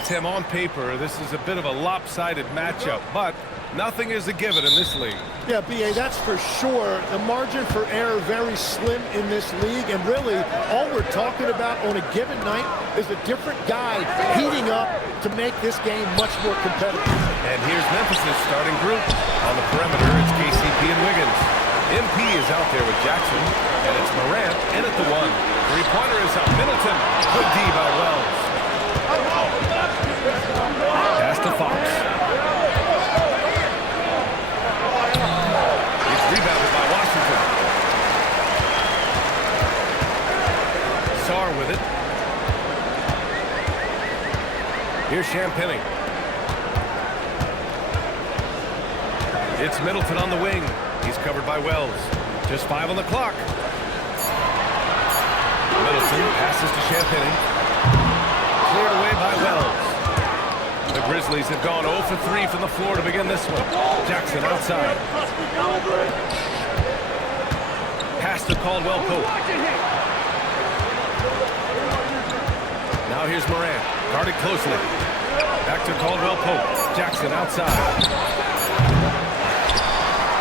And Tim, on paper, this is a bit of a lopsided matchup, but nothing is a given in this league. Yeah, B.A., that's for sure. The margin for error very slim in this league, and really all we're talking about on a given night is a different guy heating up to make this game much more competitive. And here's Memphis' starting group. On the perimeter, it's KCP and Wiggins. MP is out there with Jackson, and it's Morant in at the one. Three-pointer is up. Middleton. Good D by Wells. Pass to Fox. It's rebounded by Washington. Sarr with it. Here's Champagny. It's Middleton on the wing. He's covered by Wells. Just 5 on the clock. Middleton passes to Champagny. Cleared away by Wells. The Grizzlies have gone 0 for 3 from the floor to begin this one. Jackson outside. Pass to Caldwell-Pope. Now here's Morant. Guarded closely. Back to Caldwell-Pope. Jackson outside.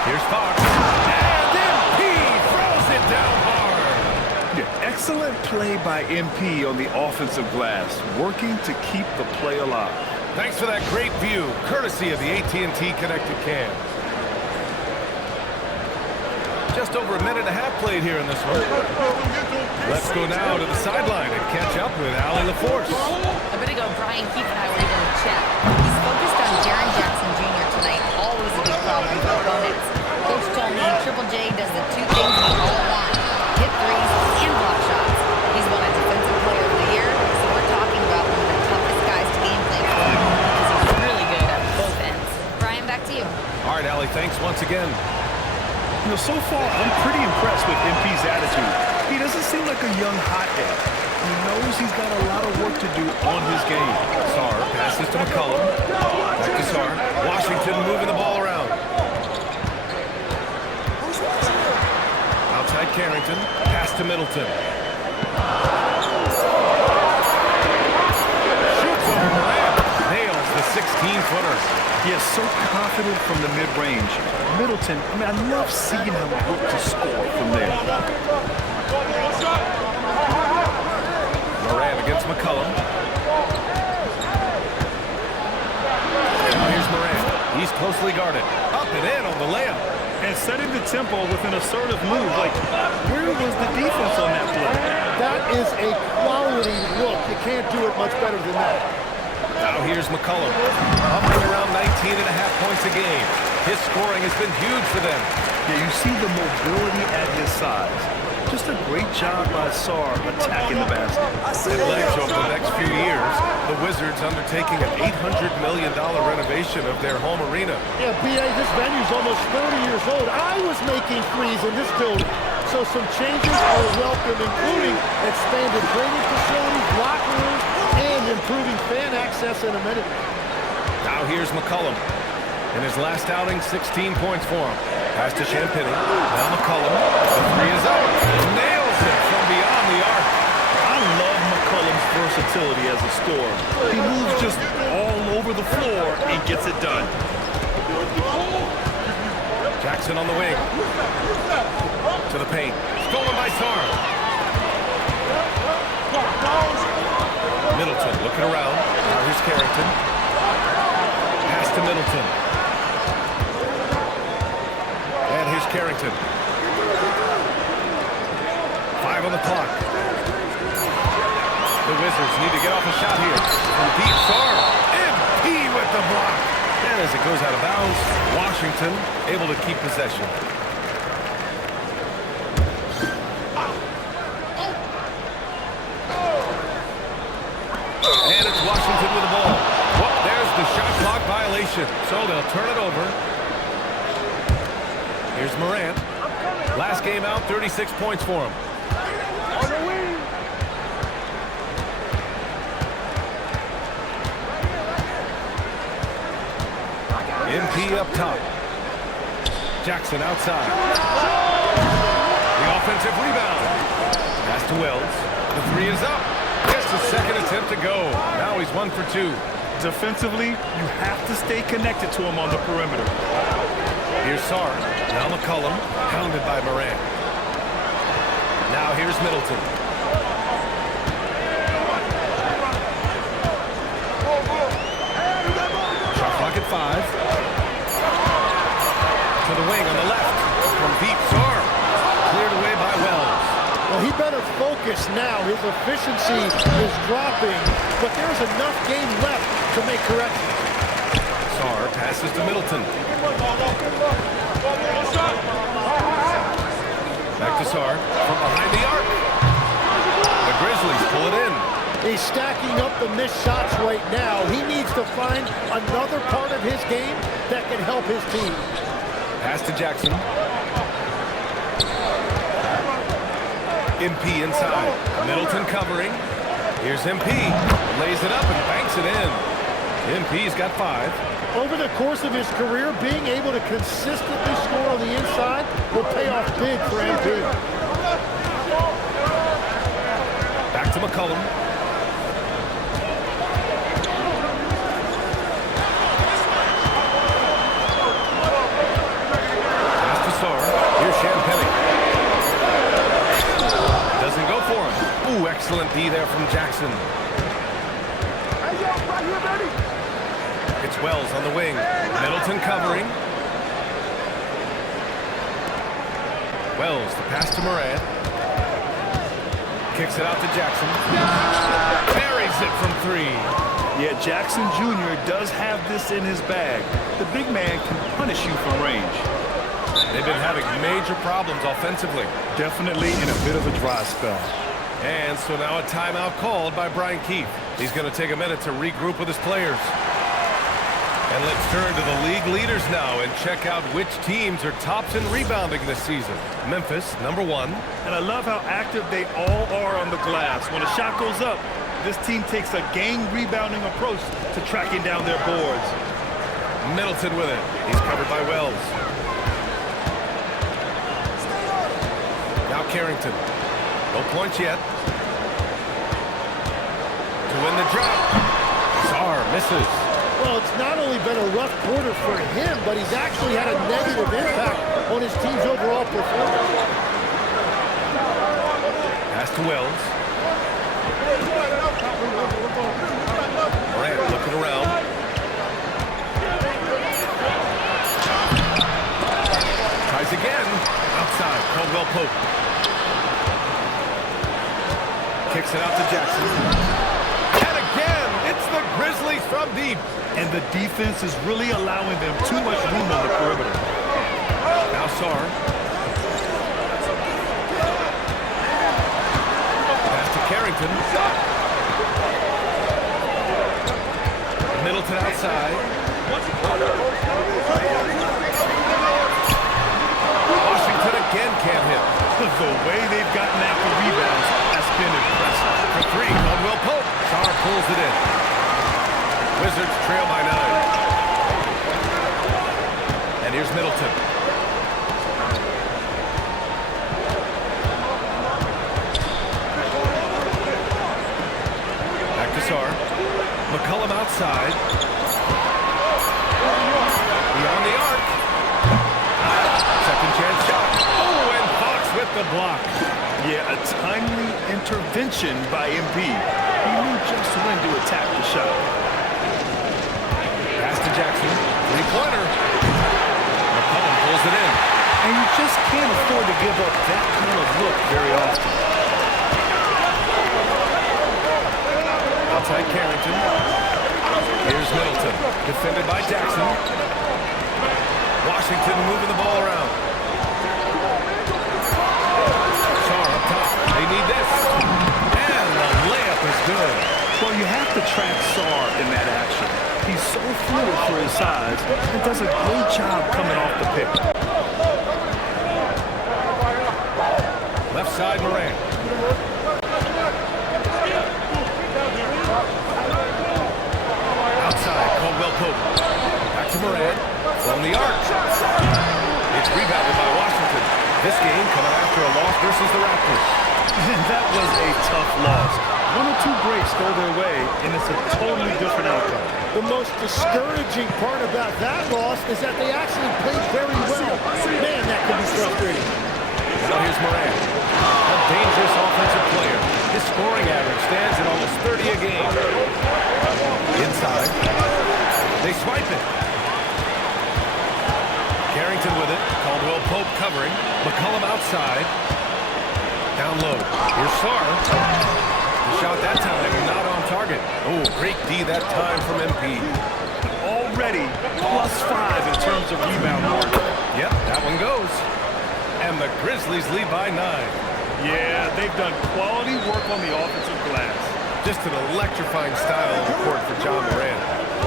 Here's Fox. And MP throws it down hard. Yeah, excellent play by MP on the offensive glass, working to keep the play alive. Thanks for that great view, courtesy of the AT&T connected cam. Just over a minute and a half played here in this one. Let's go now to the sideline and catch up with Allie LaForce. A bit ago, Brian Keefe and I were able to chat. He's focused on Jaren Jackson Jr. tonight, always a big problem for opponents. Coach told me Triple J does the two things we all want: hit threes and block shots. He's won a Defensive Player of the Year, so we're talking about one of the toughest guys to game plan for because he's really good at both ends. Brian, back to you. All right, Allie, thanks once again. You know, so far, I'm pretty impressed with MP's attitude. He doesn't seem like a young hothead. He knows he's got a lot of work to do on his game. Sarr passes to McCollum. Back to Sarr. Washington moving the ball around. Outside Carrington. Pass to Middleton. Shoots over Morant. Nails the 16-footer. He is so confident from the mid-range. Middleton, I mean, I love seeing him look to score from there. Morant against McCollum. Now here's Morant. He's closely guarded. Up and in on the layup. And setting the tempo with an assertive move. Like, where was the defense on that play? That is a quality look. You can't do it much better than that. Now here's McCollum, hovering around 19.5 points a game. His scoring has been huge for them. Yeah, you see the mobility at his size. Just a great job by Sarr attacking the basket. And legs over the next few years, the Wizards undertaking an $800 million renovation of their home arena. Yeah, B.A., this venue's almost 30 years old. I was making threes in this building. So some changes are welcome, including expanded training facilities, locker rooms, and improving fan access and amenities. Now here's McCollum. In his last outing, 16 points for him. Pass to Champagny. Now McCollum. The three is up. Nails it from beyond the arc. I love McCollum's versatility as a scorer. He moves just all over the floor and gets it done. Jackson on the wing. To the paint. Stolen by Sarr. Middleton looking around. Now here's Carrington. Pass to Middleton. And here's Carrington. 5 on the clock. The Wizards need to get off a shot here. From deep, Sarr. MP with the block. And as it goes out of bounds, Washington able to keep possession. And it's Washington with the ball. Well, there's the shot clock violation. So they'll turn it over. Here's Morant. Last game out, 36 points for him. MP up top. Jackson outside. The offensive rebound. Pass to Wells. The three is up. Yes, That's his second attempt to go. Now he's 1 for 2. Defensively, you have to stay connected to him on the perimeter. Here's Sarr. Now McCollum, pounded by Morant. Now here's Middleton. Shot clock at 5. To the wing on the left. From deep, Sarr. Cleared away by Wells. Well, he better focus now. His efficiency is dropping, but there's enough game left to make corrections. Sarr passes to Middleton. Back to Sarr from behind the arc. The Grizzlies pull it in. He's stacking up the missed shots right now. He needs to find another part of his game that can help his team. Pass to Jackson. MP inside. Middleton covering. Here's MP. Lays it up and banks it in. MP's got 5. Over the course of his career, being able to consistently score on the inside will pay off big for MP. Back to McCollum. Pass to Sarr. Here's Champagny. Doesn't go for him. Ooh, excellent D there from Jackson. It's Wells on the wing. Middleton covering. Wells, the pass to Morant. Kicks it out to Jackson. Buries it from 3. Yeah, Jackson Jr. does have this in his bag. The big man can punish you from range. They've been having major problems offensively. Definitely in a bit of a dry spell. And so now a timeout called by Brian Keefe. He's going to take a minute to regroup with his players. And let's turn to the league leaders now and check out which teams are tops in rebounding this season. Memphis, number 1. And I love how active they all are on the glass. When a shot goes up, this team takes a game rebounding approach to tracking down their boards. Middleton with it. He's covered by Wells. Now Carrington. No points yet. To win the drop. Sarr misses. Well, it's not only been a rough quarter for him, but he's actually had a negative impact on his team's overall performance. Pass to Wells. Morant looking around. Tries again. Outside. Caldwell Pope. Kicks it out to Jackson. And again, it's the Grizzlies from deep. And the defense is really allowing them too much room on the perimeter. Now Sarr. Pass to Carrington. Middleton outside. Washington again can't hit. The way they've gotten after rebounds has been impressive. For 3, Caldwell Pope. Sarr pulls it in. Wizards trail by 9. And here's Middleton. Back to Sarr. McCollum outside. Beyond the arc. Second chance shot. Oh, and Fox with the block. Yeah, a timely intervention by MP. He knew just when to attack the shot. Pass to Jackson. 3-pointer. McCollum pulls it in. And you just can't afford to give up that kind of look very often. Outside Carrington. Here's Middleton. Defended by Jackson. Washington moving the ball around. Sarr up top. They need this. And the layup is good. Well, you have to track Sarr in that action. He's so fluid for his size and does a great job coming off the pick. Left side Morant. Outside Caldwell Pope. Back to Morant. From the arc. It's rebounded by Washington. This game coming after a loss versus the Raptors. And that was a tough loss. One or two breaks go their way, and it's a totally different outcome. The most discouraging part about that loss is that they actually played very well. Man, that can be frustrating. Now here's Morant, a dangerous offensive player. His scoring average stands at almost 30 a game. Inside, they swipe it. Carrington with it. Caldwell Pope covering. McCollum outside. Down low. Here's Sarr. The shot that time not on target. Oh, great D that time from MP. Already +5 in terms of rebound mark. Yep, that one goes. And the Grizzlies lead by 9. Yeah, they've done quality work on the offensive glass. Just an electrifying style on the court for John Morant.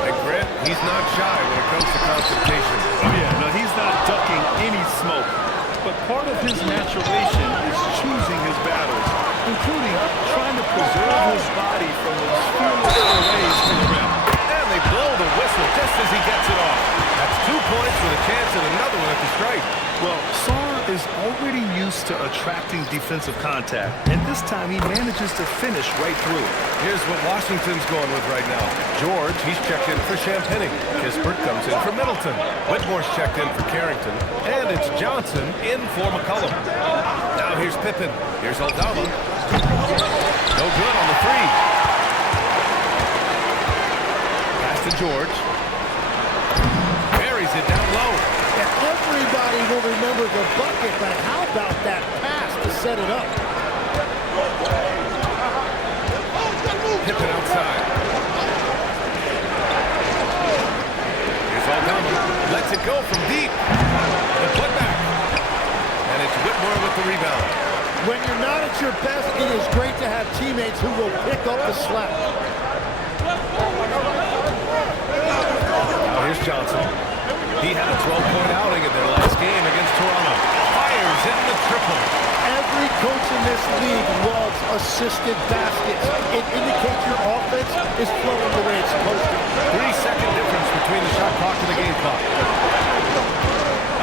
And Grant, he's not shy when it comes to confrontation. Oh yeah, no, he's not ducking any smoke. But part of his maturation is choosing his battles, including trying to preserve his body from those fearless forays to the rim. And they blow the whistle just as he gets it off. That's 2 points with a chance at another one at the strike. Well, Sarr is already used to attracting defensive contact, and this time he manages to finish right through. Here's what Washington's going with right now. George, he's checked in for Champagny. Kispert comes in for Middleton. Whitmore's checked in for Carrington. And it's Johnson in for McCollum. Now here's Pippen. Here's Aldama. No good on the three. Pass to George. Buries it down low. And everybody will remember the bucket, but how about that pass to set it up? Pippen outside. Here's Aldama. Lets it go from deep. The putback. And it's Whitmore with the rebound. When you're not at your best, it is great to have teammates who will pick up the slack. Now here's Johnson. He had a 12-point outing in their last game against Toronto. Fires in the triple. Every coach in this league loves assisted baskets. It indicates your offense is flowing the way it's supposed to. 3-second difference between the shot clock and the game clock.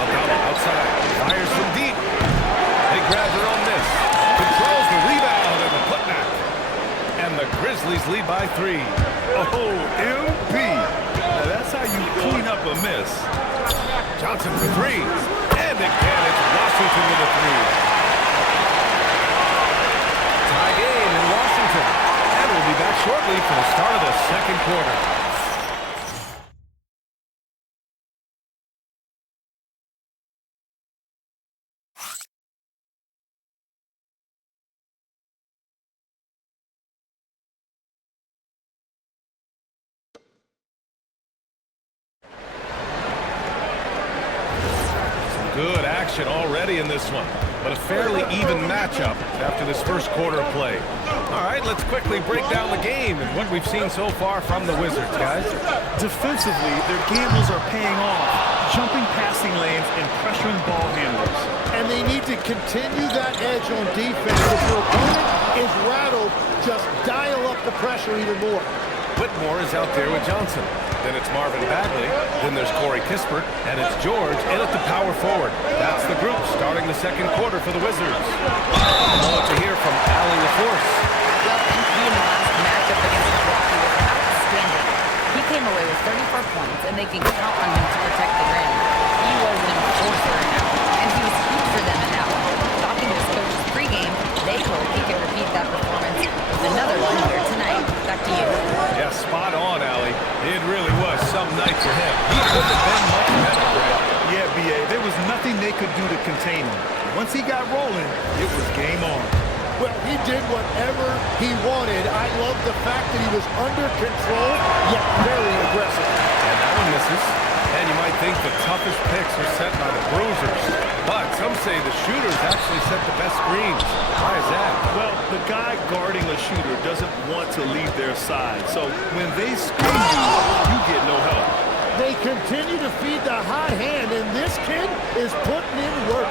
Aldama outside. Fires from deep. They grab their own miss. Controls the rebound and the putback. And the Grizzlies lead by 3. Oh, MP. Now that's how you clean up a miss. Johnson for 3. And again, it's Washington with a 3. Tie game in Washington. And we'll be back shortly for the start of the second quarter. Good action already in this one, but a fairly even matchup after this first quarter of play. All right, let's quickly break down the game and what we've seen so far from the Wizards, guys. Defensively, their gambles are paying off, jumping passing lanes and pressuring ball handlers. And they need to continue that edge on defense. If your opponent is rattled, just dial up the pressure even more. Whitmore is out there with Johnson. Then it's Marvin Bagley. Then there's Corey Kispert. And it's George in at the power forward. That's the group starting the second quarter for the Wizards. I want to hear from Allie LaForce. Well, MP in the last matchup against Milwaukee was outstanding. He came away with 34 points, and they can count on him to protect the rim. He was an enforcer in that one, and he was huge for them in that one. Talking to his coaches pregame, they hope he can repeat that performance with another one here tonight. Back to you. Yeah, spot on, Allie. It really was some night for him. He couldn't have been much better, Brad. Yeah, B.A., there was nothing they could do to contain him. Once he got rolling, it was game on. Well, he did whatever he wanted. I love the fact that he was under control, yet very aggressive. And that one misses. And you might think the toughest picks are set by the bruisers. But some say the shooters actually set the best screens. Why is that? Well, the guy guarding a shooter doesn't want to leave their side. So when they screen you, you get no help. They continue to feed the hot hand, and this kid is putting in work.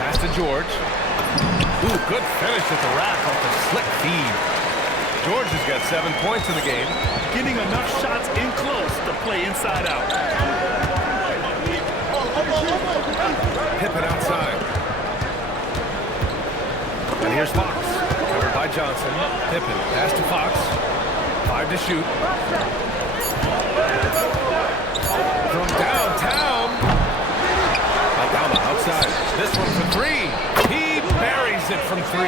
Pass to George. Ooh, good finish at the rack off the slick feed. George has got 7 points in the game. Getting enough shots in close to play inside out. Pippen outside. Johnson. Pippen, pass to Fox. 5 to shoot. From downtown. Aldama outside. This one for 3. He buries it from 3.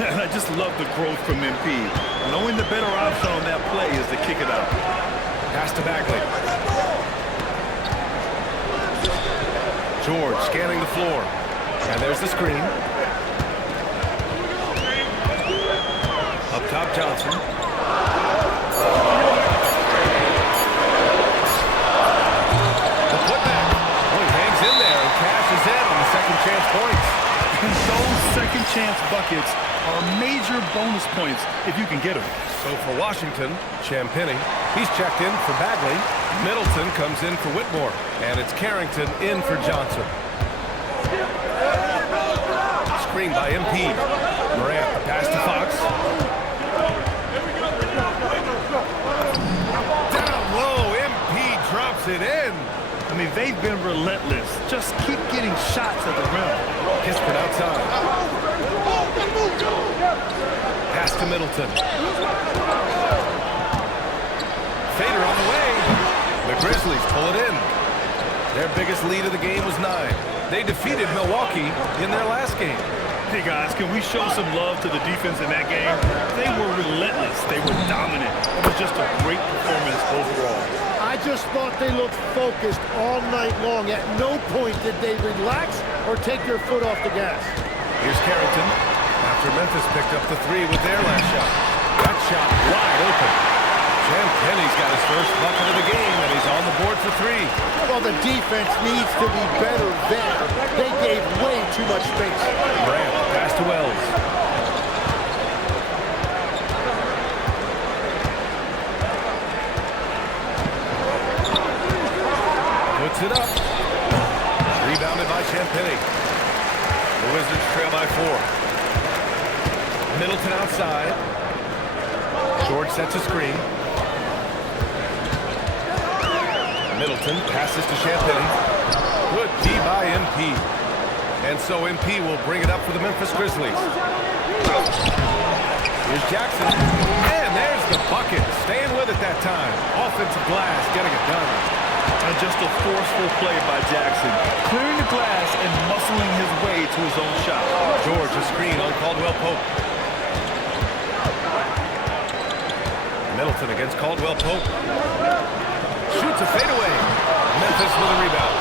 I just love the growth from MP. Knowing the better option on that play is to kick it out. Pass to Bagley. George scanning the floor. And there's the screen. Up top, Johnson. The putback. Oh, he hangs in there and cashes in on the second chance points. And those second chance buckets are major bonus points if you can get them. So for Washington, Champagnie, he's checked in for Bagley. Middleton comes in for Whitmore. And it's Carrington in for Johnson. Screen by MP. Morant, the pass to Fox. Down low, MP drops it in. I mean, they've been relentless. Just keep getting shots at the rim. Kispert outside. Pass to Middleton. Fader on the way. The Grizzlies pull it in. Their biggest lead of the game was 9. They defeated Milwaukee in their last game. Hey, guys, can we show some love to the defense in that game? They were relentless. They were dominant. It was just a great performance overall. I just thought they looked focused all night long. At no point did they relax or take their foot off the gas. Here's Carrington. After Memphis picked up the 3 with their last shot. That shot wide open. Champagnie's got his first bucket of the game, and he's on the board for 3. Well, the defense needs to be better there. They gave way too much space. Morant, pass to Wells. Puts it up. Rebounded by Champagnie. The Wizards trail by 4. Middleton outside. George sets a screen. Middleton passes to Champagnie. Good D by MP. And so MP will bring it up for the Memphis Grizzlies. Here's Jackson. And there's the bucket. Staying with it that time. Offensive glass, getting it done. And just a forceful play by Jackson. Clearing the glass and muscling his way to his own shot. George, a screen on Caldwell Pope. Middleton against Caldwell Pope. Shoots a fadeaway. Memphis with a rebound.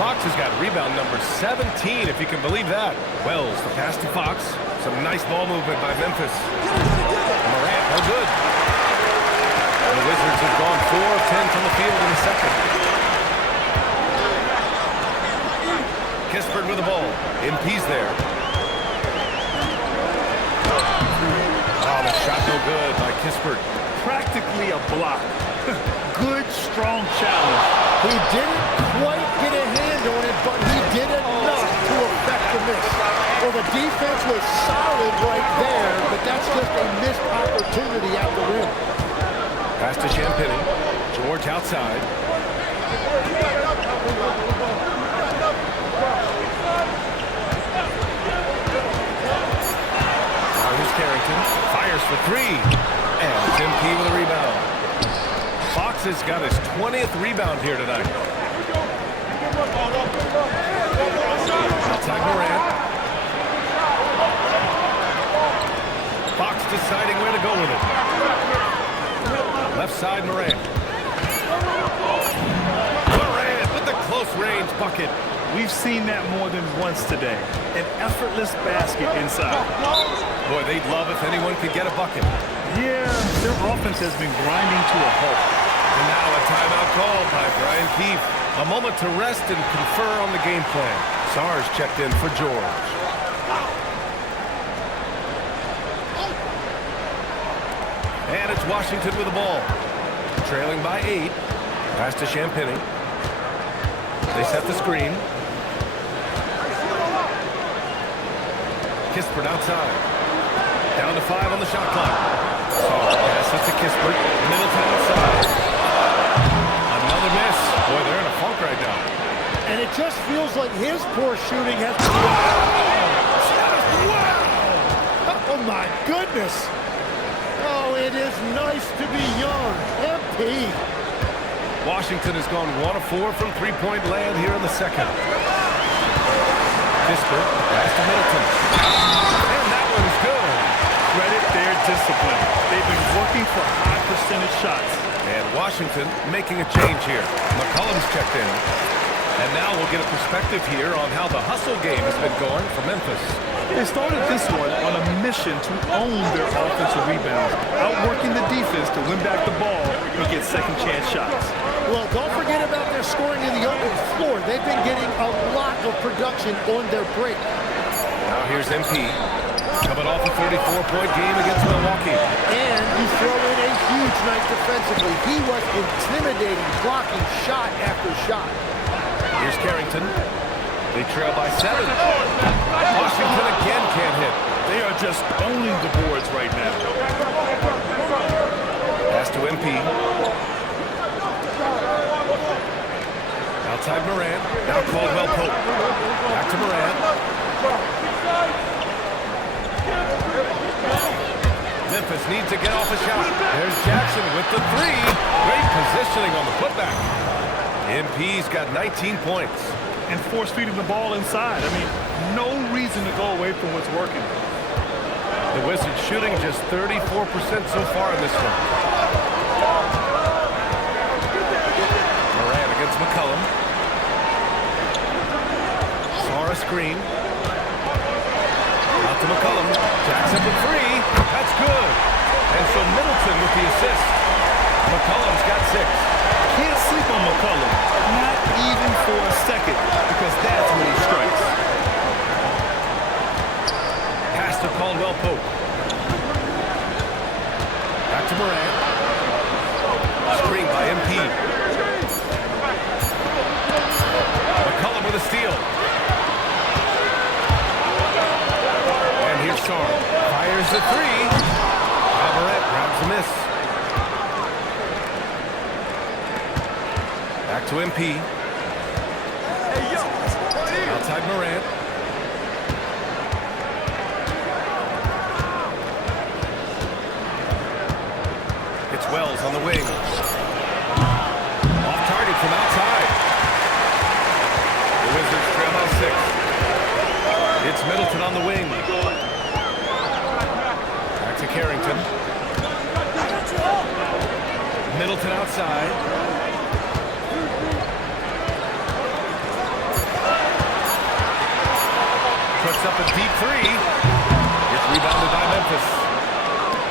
Fox has got rebound number 17, if you can believe that. Wells, the pass to Fox. Some nice ball movement by Memphis. Morant, no good. And the Wizards have gone 4 of 10 from the field in the second. Kispert with the ball. MP's there. Oh, the shot no good by Kispert. Practically a block. Good, strong challenge. He didn't quite get a hand on it, but he did enough to affect the miss. Well, the defense was solid right there, but that's just a missed opportunity at the rim. Pass to Champagnie. George outside. Now here's Carrington. Fires for 3. And it's MP with a rebound. Fox has got his 20th rebound here tonight. Outside Morant. Fox deciding where to go with it. Left side Morant. Morant with the close range bucket. We've seen that more than once today. An effortless basket inside. Boy, they'd love if anyone could get a bucket. Yeah, their offense has been grinding to a halt. And now a timeout called by Brian Keefe. A moment to rest and confer on the game plan. Sarge checked in for George. And it's Washington with the ball. Trailing by 8. Pass to Champagnie. They set the screen. Kispert outside. Down to 5 on the shot clock. Pass it to Kispert. Middleton outside. Another miss. Boy, they're in a funk right now. And it just feels like his poor shooting has been... Wow! Oh, my goodness. Oh, it is nice to be young. MP. Washington has gone 1 of 4 from three-point land here in the second. Kisper, pass to Middleton. And that one's good. Credit their discipline. They've been working for high percentage shots. And Washington making a change here. McCollum's checked in. And now we'll get a perspective here on how the hustle game has been going for Memphis. They started this one on a mission to own their offensive rebounds, outworking the defense to win back the ball and get second chance shots. Well, don't forget about their scoring in the open floor. They've been getting a lot of production on their break. Now here's MP. Coming off a 34-point game against Milwaukee. And you throw in a huge night defensively. He was intimidating, blocking shot after shot. Here's Carrington. They trail by 7. Washington again can't hit. They are just owning the boards right now. Pass to MP. Outside Morant. Now Caldwell Pope. Back to Morant. Memphis needs to get off a shot. There's Jackson with the 3. Great positioning on the putback. MP's got 19 points. And force feeding the ball inside. I mean, no reason to go away from what's working. The Wizards shooting just 34% so far in this one. Morant against McCollum. Saw a screen. Out to McCollum. Jackson with 3. That's good. And so Middleton with the assist. McCollum's got 6. Can't sleep on McCollum, not even for a second, because that's when he strikes. Pass to Caldwell Pope. Back to Morant. Screen by MP. McCollum with a steal. And here's Sarr. Fires the 3. Morant grabs the miss. Back to MP. Outside Morant. It's Wells on the wing. Off target from outside. The Wizards trail by 6. It's Middleton on the wing. Back to Carrington. Middleton outside. Puts up a deep 3. It's rebounded by Memphis.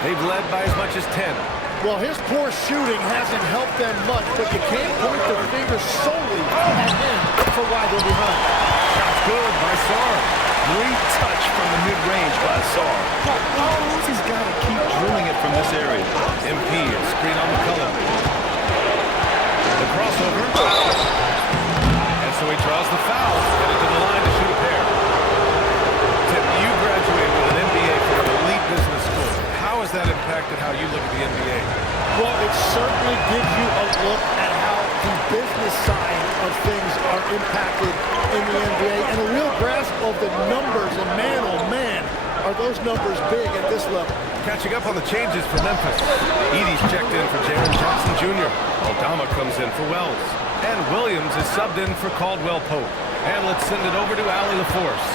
They've led by as much as 10. Well, his poor shooting hasn't helped them much, but you can't point the finger solely at him for why they're behind. Shot's good by Sarr. Great touch from the mid-range by Sarr. He's got to keep drilling it from this area. MP, a screen on McCollum. The crossover. And so he draws the foul. Headed to the line to shoot a pair. Tim, you graduated with an MBA from an elite business school. How has that impacted how you look at the NBA? Well, it certainly gives you a look at how the business side of things are impacted in the NBA and a real grasp of the numbers. And man, oh man, are those numbers big at this level. Catching up on the changes for Memphis. Edie's checked in for Jaren Jackson Jr. Aldama comes in for Wells. And Williams is subbed in for Caldwell Pope. And let's send it over to Allie LaForce.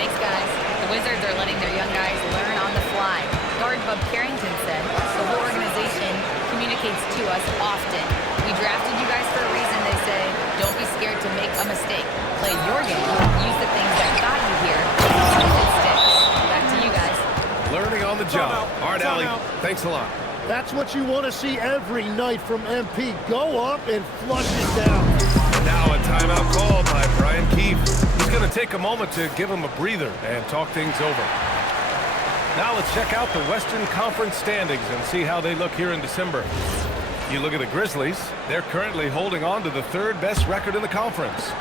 Thanks, guys. The Wizards are letting their young guys learn on the fly. Guard Bub Carrington said, the whole organization communicates to us often. We drafted you guys for a reason, they say. Don't be scared to make a mistake. Play your game. Use the things that got you here. See if it sticks. Back to you guys. Learning on the job. All right, Allie, thanks a lot. That's what you want to see every night from MP. Go up and flush it down. Now a timeout call by Brian Keefe. He's going to take a moment to give him a breather and talk things over. Now let's check out the Western Conference standings and see how they look here in December. You look at the Grizzlies. They're currently holding on to the 3rd best record in the conference.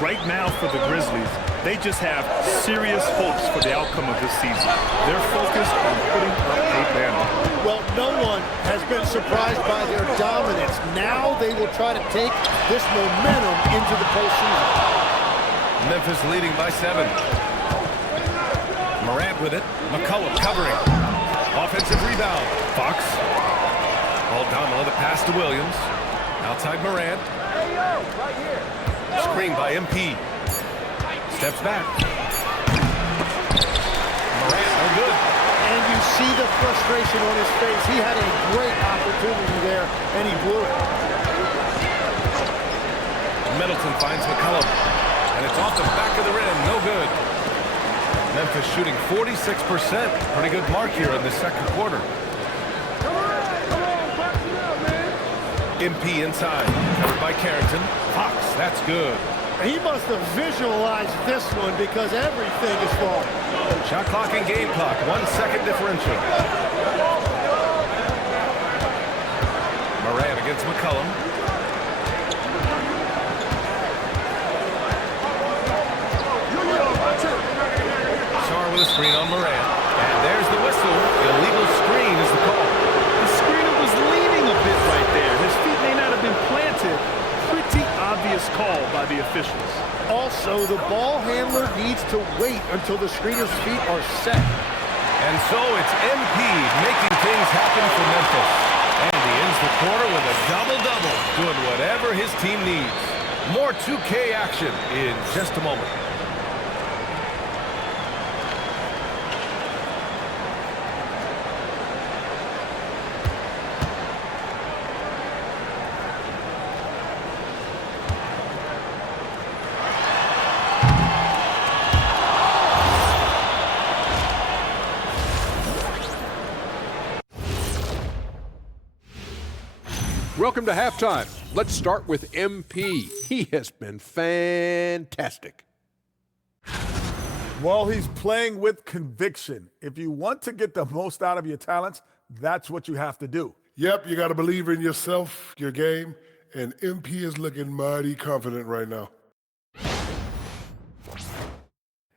Right now for the Grizzlies, they just have serious hopes for the outcome of this season. They're focused on putting up a banner. Well, no one has been surprised by their dominance. Now they will try to take this momentum into the postseason. Memphis leading by 7. Morant with it. McCollum covering. Offensive rebound. Fox. Aldama, the pass to Williams. Outside Morant. Screen by MP. Steps back. Morant, no good. And you see the frustration on his face. He had a great opportunity there, and he blew it. Middleton finds McCollum. And it's off the back of the rim. No good. Memphis shooting 46%. Pretty good mark here in the second quarter. MP inside. Covered by Carrington. Fox, that's good. He must have visualized this one because everything is falling. Shot clock and game clock. 1 second differential. Morant against McCollum. Sar with a screen on Morant. And there's the whistle. Illegal screen is the call. The screener was leaning a bit right there. His feet may not have been planted. Pretty obvious call by the officials. Also, the ball handler needs to wait until the screener's feet are set. And so it's MP making things happen for Memphis. And he ends the quarter with a double-double, doing whatever his team needs. More 2K action in just a moment. Welcome to halftime. Let's start with MP. He has been fantastic. Well, he's playing with conviction. If you want to get the most out of your talents, that's what you have to do. Yep, you got to believe in yourself, your game, and MP is looking mighty confident right now.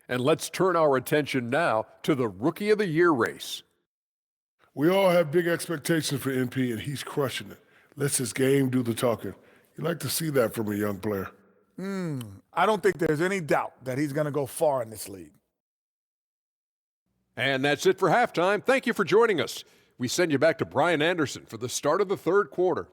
And let's turn our attention now to the Rookie of the Year race. We all have big expectations for MP, and he's crushing it. Lets his game do the talking. You like to see that from a young player. I don't think there's any doubt that he's going to go far in this league. And that's it for halftime. Thank you for joining us. We send you back to Brian Anderson for the start of the third quarter.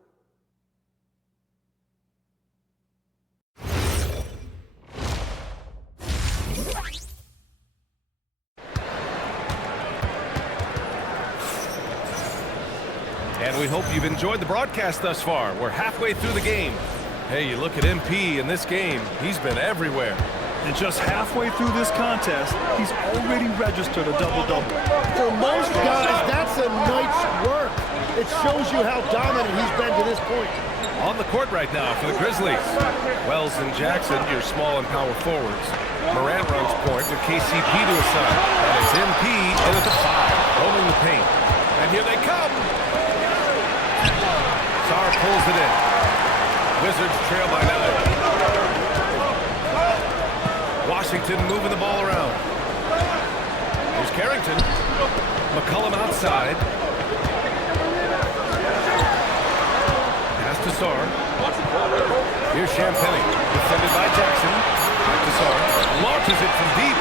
And we hope you've enjoyed the broadcast thus far. We're halfway through the game. Hey, you look at MP in this game. He's been everywhere. And just halfway through this contest, he's already registered a double-double. For most guys, that's a night's work. It shows you how dominant he's been to this point. On the court right now for the Grizzlies. Wells and Jackson, your small and power forwards. Morant runs point with KCP to his side. And it's MP in at the 5, holding the paint. And here they come. Sar pulls it in. Wizards trail by 9. Washington moving the ball around. Here's Carrington. McCollum outside. Pass to Sar. Here's Champagny. Defended by Jackson. Back to Sar. Launches it from deep.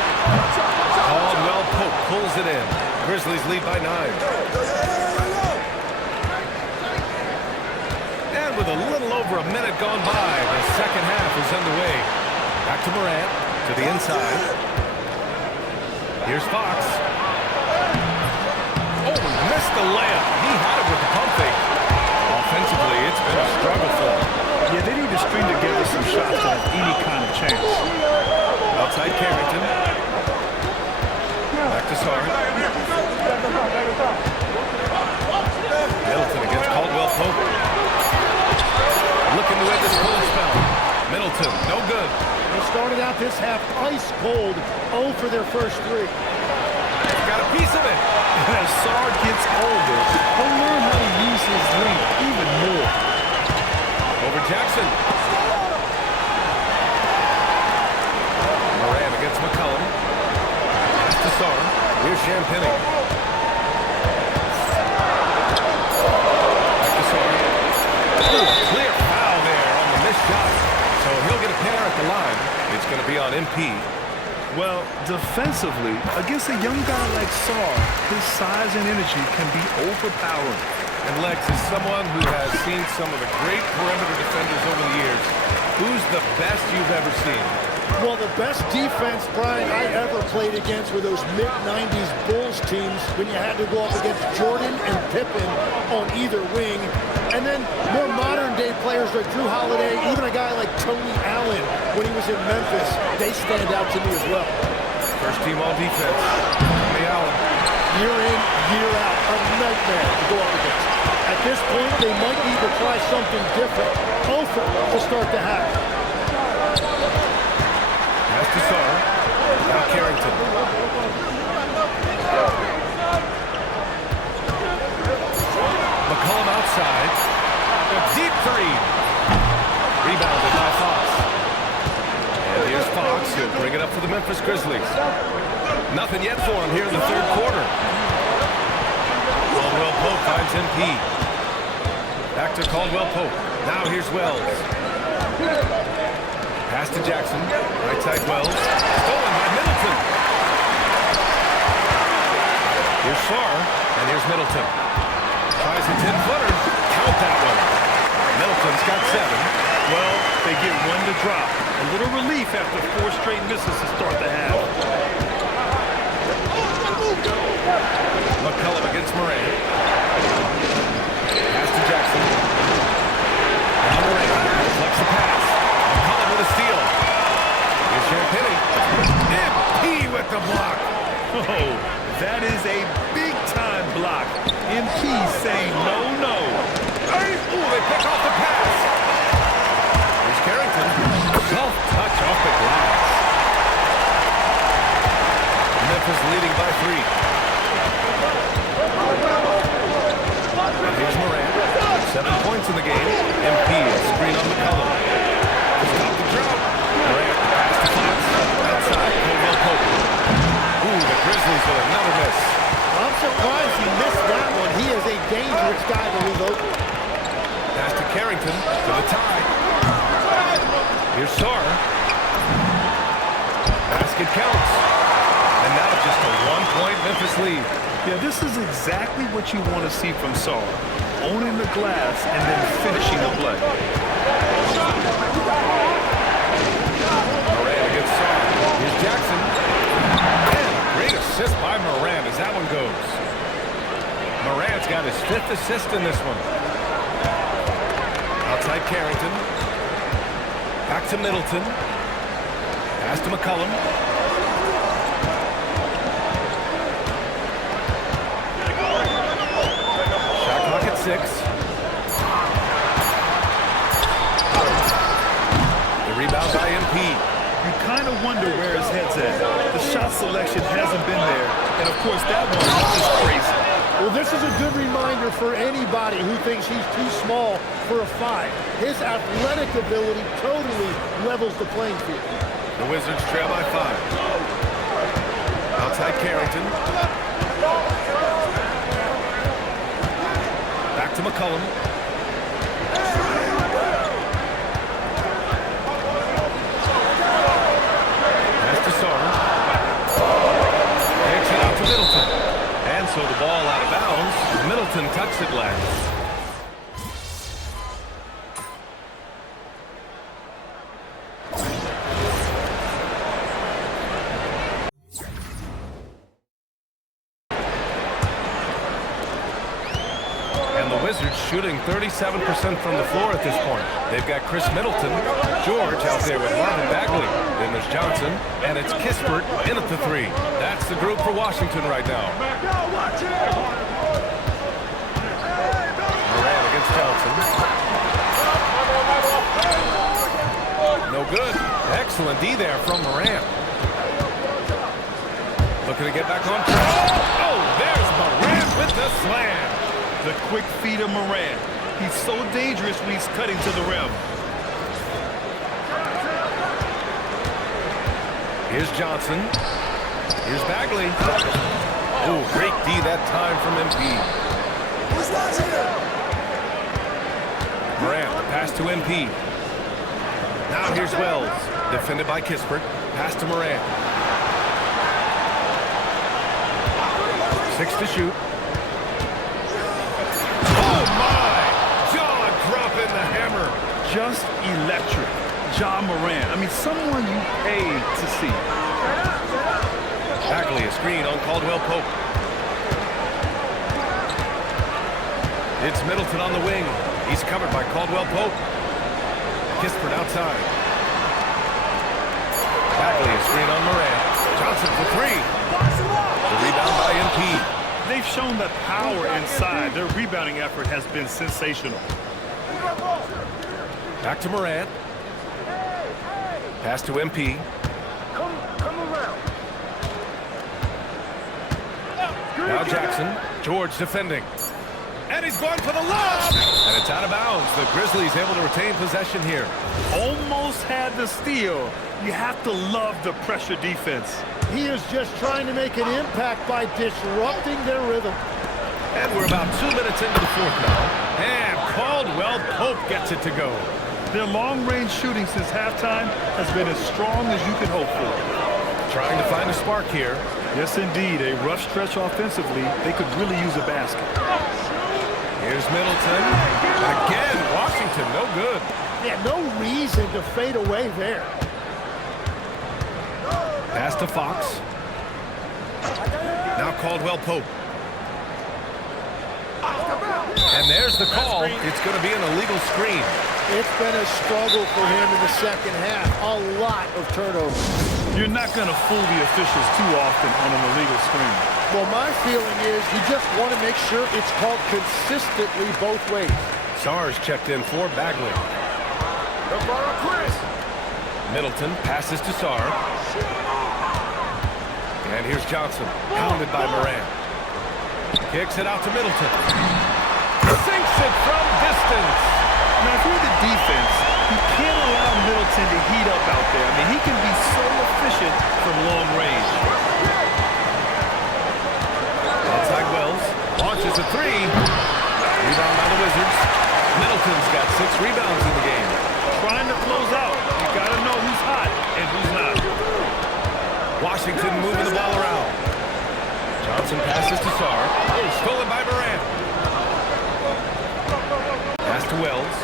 Caldwell Pope pulls it in. Grizzlies lead by 9. And with a little over a minute gone by, the second half is underway. Back to Morant, to the inside. Here's Fox. Oh, missed the layup. He had it with the pump fake. Offensively, it's been a struggle for him. Yeah, they need to string together some shots to have any kind of chance. Outside Carrington. Back to Sar. Middleton against Caldwell Pope. Looking to win this cold spell. Middleton, no good. They started out this half ice cold, 0 for their first 3. Got a piece of it. And as Sar gets older, he'll learn how to use his length even more. Over Jackson. Morant against McCollum. Pass to Sar. Here's Champagny. Back to Sar. Clear foul there on the missed shot. So he'll get a pair at the line. It's going to be on MP. Well, defensively, against a young guy like Saar, his size and energy can be overpowering. And Lex is someone who has seen some of the great perimeter defenders over the years. Who's the best you've ever seen? Well, the best defense, Brian, I ever played against were those mid-90s Bulls teams when you had to go up against Jordan and Pippen on either wing. And then more modern-day players like Drew Holiday, even a guy like Tony Allen when he was in Memphis, they stand out to me as well. First team all defense. Tony Allen. Year in, year out, a nightmare to go up against. At this point, they might need to try something different. Over to start the half. Pass to Saar. Now Carrington. McCollum outside. A deep three. Rebounded by Fox. And here's Fox. He'll bring it up for the Memphis Grizzlies. Nothing yet for him here in the third quarter. Caldwell Pope finds MP. Back to Caldwell Pope. Now here's Wells. Pass to Jackson. Right side Wells. Stolen by Middleton. Here's Saar. And here's Middleton. Tries a 10-footer. Count that one. Middleton's got 7. Well, they get one to drop. A little relief after 4 straight misses to start the half. McCollum against Moran. Pass to Jackson. Now Moran deflects the pass. McCollum with a steal. Here's Champagny. MP with the block. Oh, that is a big-time block. MP saying no, no. Ooh, they pick off the pass. Here's Carrington. Self-touch off the glass. Memphis leading by 3. And here's Moran. 7 points in the game. MP screen on McCollum. Stop the drought. Moran pass to Fox. Outside. Caldwell Pope. Ooh, the Grizzlies with another miss. I'm surprised he missed that one. He is a dangerous guy to leave open. Pass to Carrington for the tie. Here's Saar. Basket counts. And now just a 1-point Memphis lead. Yeah, this is exactly what you want to see from Saar. Owning the glass and then finishing the play. Moran against Saar. Here's Jackson. And great assist by Moran as that one goes. Moran's got his 5th assist in this one. Outside Carrington. Back to Middleton. Pass to McCollum. Shot clock at 6. The rebound by MP. You kind of wonder where his head's at. The shot selection hasn't been there. And, of course, that one is just crazy. Well, this is a good reminder for anybody who thinks he's too small for a 5. His athletic ability totally levels the playing field. The Wizards trail by 5. Outside Carrington. Back to McCollum. Pass to Saar. Takes it out to Middleton. And so the ball out of bounds. Middleton touched it last. Wizards shooting 37% from the floor at this point. They've got Chris Middleton, George out there with Marvin Bagley. Then there's Johnson, and it's Kispert in at the 3. That's the group for Washington right now. Moran against Johnson. No good. Excellent D there from Moran. Looking to get back on track. Oh, there's Moran with the slam. The quick feet of Moran. He's so dangerous when he's cutting to the rim. Here's Johnson. Here's Bagley. Oh, great D that time from MP. Moran, pass to MP. Now here's Wells. Defended by Kispert. Pass to Moran. 6 to shoot. Oh, my! Jaw dropping the hammer. Just electric. Ja Morant. I mean, someone you pay to see. Bagley, a screen on Caldwell Pope. It's Middleton on the wing. He's covered by Caldwell Pope. Kispert outside. Bagley, a screen on Morant. Johnson for 3. The rebound by MP. They've shown that power inside. Their rebounding effort has been sensational. Back to Morant. Pass to MP. Come around. Now Jackson. George defending. And he's going for the lob. And it's out of bounds. The Grizzlies able to retain possession here. Almost had the steal. You have to love the pressure defense. He is just trying to make an impact by disrupting their rhythm. And we're about 2 minutes into the fourth now. And Caldwell Pope gets it to go. Their long-range shooting since halftime has been as strong as you could hope for. Trying to find a spark here. Yes, indeed. A rough stretch offensively. They could really use a basket. Here's Middleton. And again, Washington, no good. Yeah, no reason to fade away there. Pass to Fox. Now Caldwell Pope. And there's the call. It's going to be an illegal screen. It's been a struggle for him in the second half. A lot of turnovers. You're not going to fool the officials too often on an illegal screen. Well, my feeling is you just want to make sure it's called consistently both ways. Sars checked in for Bagley. Middleton passes to Sar. And here's Johnson, pounded by Morant. Kicks it out to Middleton. Sinks it from distance. Now, if you're the defense, you can't allow Middleton to heat up out there. I mean, he can be so efficient from long range. Outside Wells. Launches a 3. Rebound by the Wizards. Middleton's got 6 rebounds in the game. Trying to close out. You got to know who's hot and who's not. Washington moving the ball around. Johnson passes to Sar. Oh, stolen by Morant. Pass to Wells.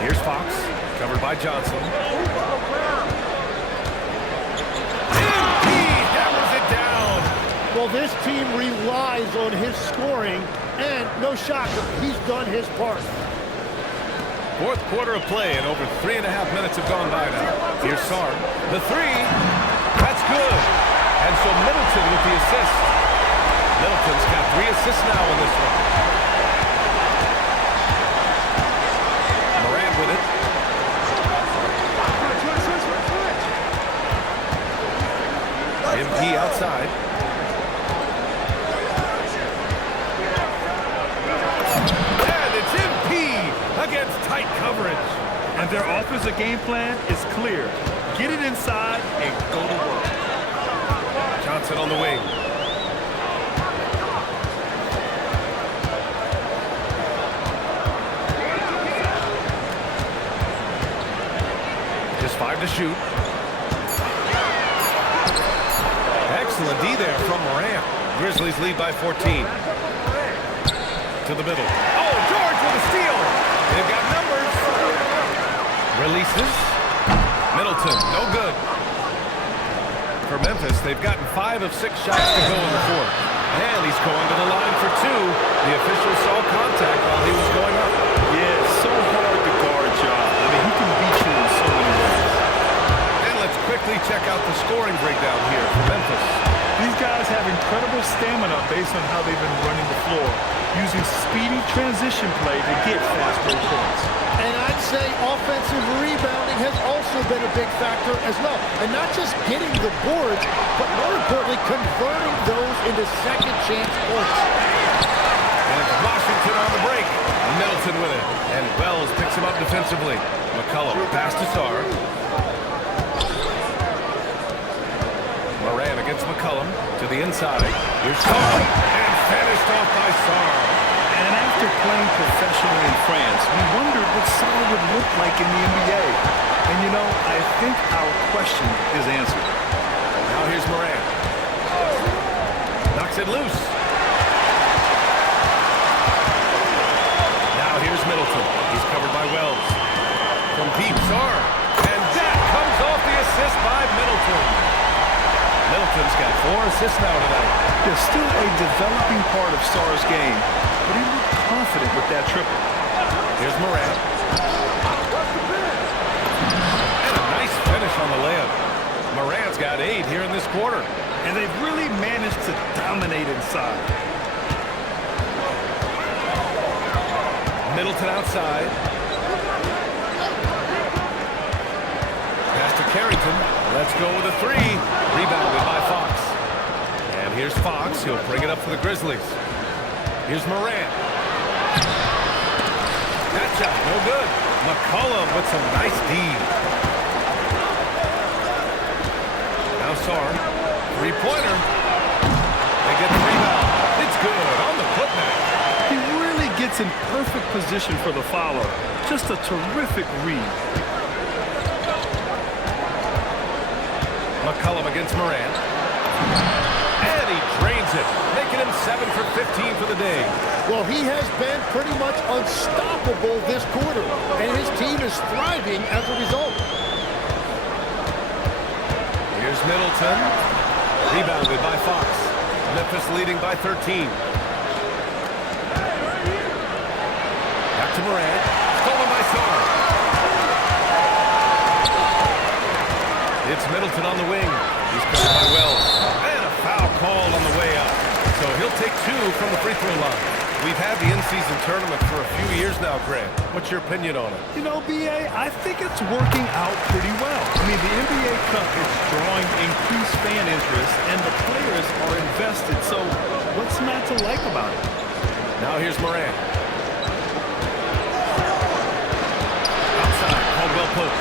Here's Fox, covered by Johnson. And he hammers it down. Well, this team relies on his scoring, and no shocker, he's done his part. Fourth quarter of play, and over 3.5 minutes have gone by now. Here's Sar. The 3. That's good. And so Middleton with the assist. Middleton's got 3 assists now in this one. Morant with it. MP outside. And it's MP against tight coverage. And their offensive game plan is clear. Get it inside and go to work. Johnson on the wing. Just 5 to shoot. Excellent D there from Morant. Grizzlies lead by 14. To the middle. Oh, George with a steal. They've got numbers. Releases. Middleton, no good. For Memphis, they've gotten 5 of 6 shots to go in the fourth. And he's going to the line for 2. The official saw contact while he was going up. Yeah, it's so hard to guard Ja. I mean, he can beat you in so many ways. And let's quickly check out the scoring breakdown here for Memphis. These guys have incredible stamina based on how they've been running the floor, using speedy transition play to get fast break points. And I'd say offensive rebounding has also been a big factor as well. And not just getting the boards, but more importantly, converting those into second chance points. And it's Washington on the break. Middleton with it. And Wells picks him up defensively. McCollum pass to Sar. Morant against McCollum to the inside. Here's Sar. And finished off by Sar. And after playing professionally in France, we wondered what Sar would look like in the NBA. And you know, I think our question is answered. Now here's Morant. Knocks it loose. Now here's Middleton. He's covered by Wells. From deep, Sarr. And that comes off the assist by Middleton. Middleton's got 4 assists now tonight. There's still a developing part of Sarr's game, but he looked confident with that triple. Here's Morant. And a nice finish on the layup. Morant's got 8 here in this quarter. And they've really managed to dominate inside. Middleton outside. Pass to Carrington. Let's go with a 3. Rebounded by Fox. And here's Fox. He'll bring it up for the Grizzlies. Here's Morant. That shot, no good. McCollum with some nice D. Now Sarr. 3-pointer. They get the rebound. It's good on the putback. He really gets in perfect position for the follow. Just a terrific read. McCollum against Morant. And he drains it, making him 7 for 15 for the day. Well, he has been pretty much unstoppable this quarter, and his team is thriving as a result. Here's Middleton. Rebounded by Fox. Memphis leading by 13. Back to Morant. Stolen by Sarr. It's Middleton on the wing. He's covered by Wells. And a foul called on the way out. So he'll take 2 from the free throw line. We've had the in-season tournament for a few years now, Grant. What's your opinion on it? You know, B.A., I think it's working out pretty well. I mean, the NBA Cup is drawing increased fan interest, and the players are invested. So what's not to like about it? Now here's Morant. Outside, Caldwell Pope.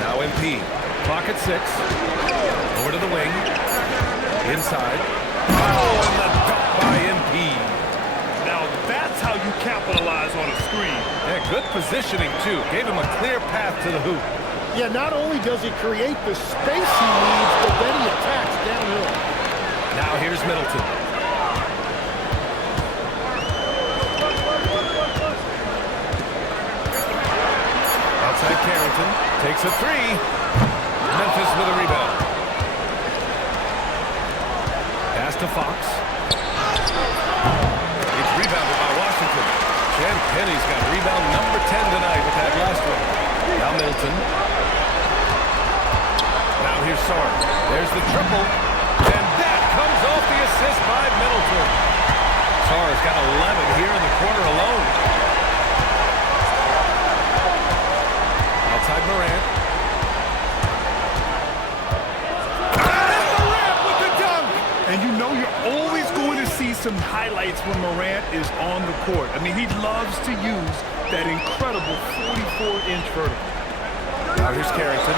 Now MP. Clock at 6. Over to the wing. Inside. Oh, and the dunk by MP. Now that's how you capitalize on a screen. Yeah, good positioning, too. Gave him a clear path to the hoop. Yeah, not only does he create the space he needs, but then he attacks downhill. Now here's Middleton. Outside Carrington. Takes a 3. Memphis with a rebound. Pass to Fox. It's rebounded by Washington. Chan Penny's got rebound number 10 tonight with that last one. Now Middleton. Now here's Sarr. There's the triple. And that comes off the assist by Middleton. Sarr's got 11 here in the quarter alone. Outside Morant. And you know you're always going to see some highlights when Morant is on the court. I mean, he loves to use that incredible 44-inch vertical. Now here's Carrington.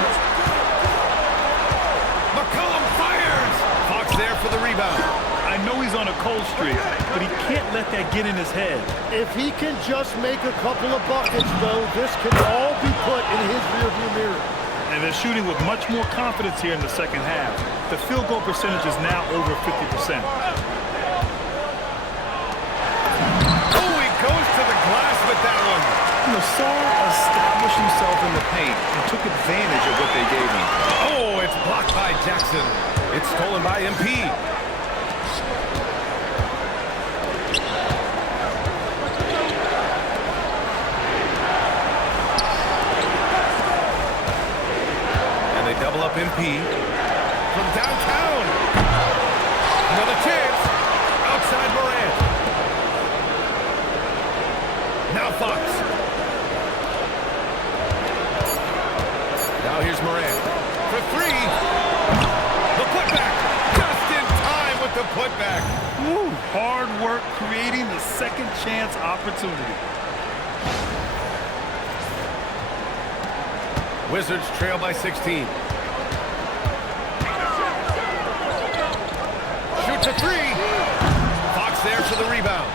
McCollum fires! Fox there for the rebound. I know he's on a cold streak, but he can't let that get in his head. If he can just make a couple of buckets, though, this can all be put in his rearview mirror. And they're shooting with much more confidence here in the second half. The field goal percentage is now over 50%. Oh, he goes to the glass with that one. You know, Sarr established himself in the paint and took advantage of what they gave him. Oh, it's blocked by Jackson. It's stolen by MP. Double up MP from downtown. Another chance. Outside Morant. Now Fox. Now here's Morant for 3. The putback. Just in time with the putback. Woo, hard work creating the second chance opportunity. Wizards trail by 16. Shoots a 3. Fox there for the rebound.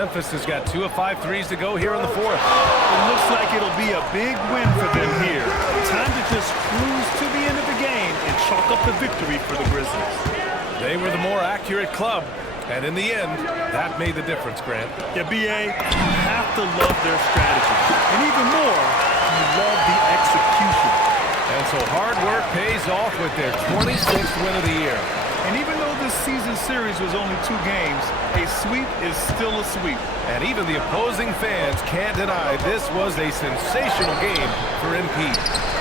Memphis has got 2 of 5 threes to go here in the fourth. It looks like it'll be a big win for them here. Time to just cruise to the end of the game and chalk up the victory for the Grizzlies. They were the more accurate club, and in the end, that made the difference, Grant. Yeah, B.A., you have to love their strategy. And even more, you love the execution. And so hard work pays off with their 26th win of the year. And even though this season series was only 2 games, a sweep is still a sweep. And even the opposing fans can't deny this was a sensational game for MP.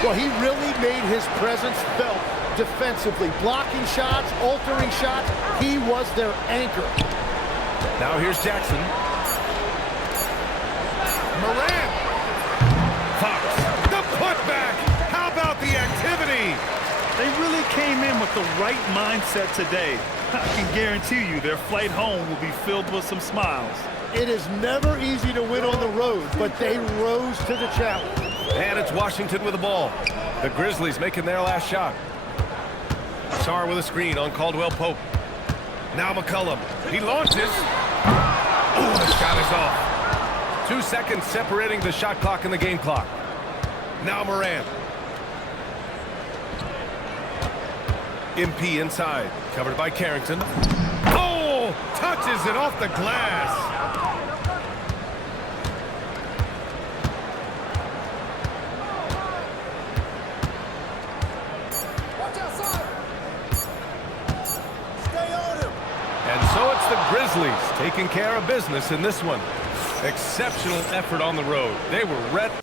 Well, he really made his presence felt defensively. Blocking shots, altering shots. He was their anchor. Now here's Jackson. Morant. Fox. The putback. How about the activity? They really came in with the right mindset today. I can guarantee you their flight home will be filled with some smiles. It is never easy to win on the road, but they rose to the challenge. And it's Washington with the ball. The Grizzlies making their last shot. Sarr with a screen on Caldwell Pope. Now McCollum. He launches. Ooh, the shot is off. 2 seconds separating the shot clock and the game clock. Now Morant. MP inside. Covered by Carrington. Oh! Touches it off the glass. And so it's the Grizzlies taking care of business in this one. Exceptional effort on the road. They were ready.